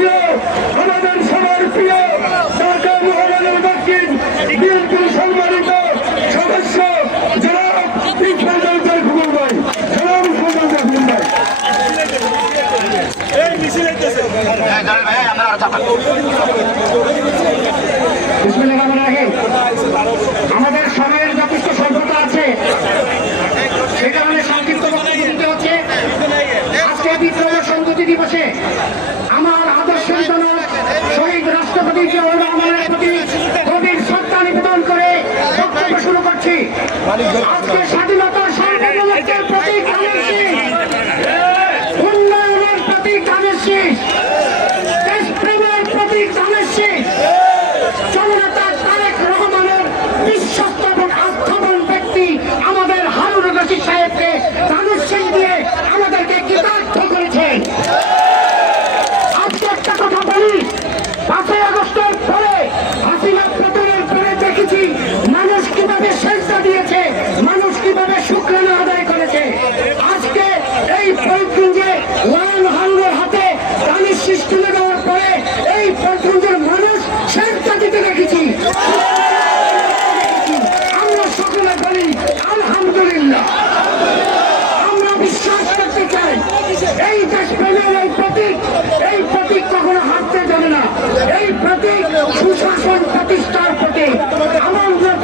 প্রিয়, আমাদের সবার প্রিয় ঢাকা মহানগর দক্ষিণ বিএনপির সম্মানিত সদস্য জনাব ইকবাল জলদার খুকুর ভাই, জনাব ইকবাল জলদার খুকুর ভাই। আমাদের সময়ের যথেষ্ট স্বল্পতা আছে, সে কারণে সংক্ষিপ্ত বক্তব্য দিতে হচ্ছে। আজকে বিপ্লব সংহতি দিবসে আমার আদর্শ জনক শহীদ রাষ্ট্রপতি জিয়াউর রহমানের প্রতি গভীর শ্রদ্ধা নিবেদন করে বক্তব্য শুরু করছি। আজকে স্বাধীনতা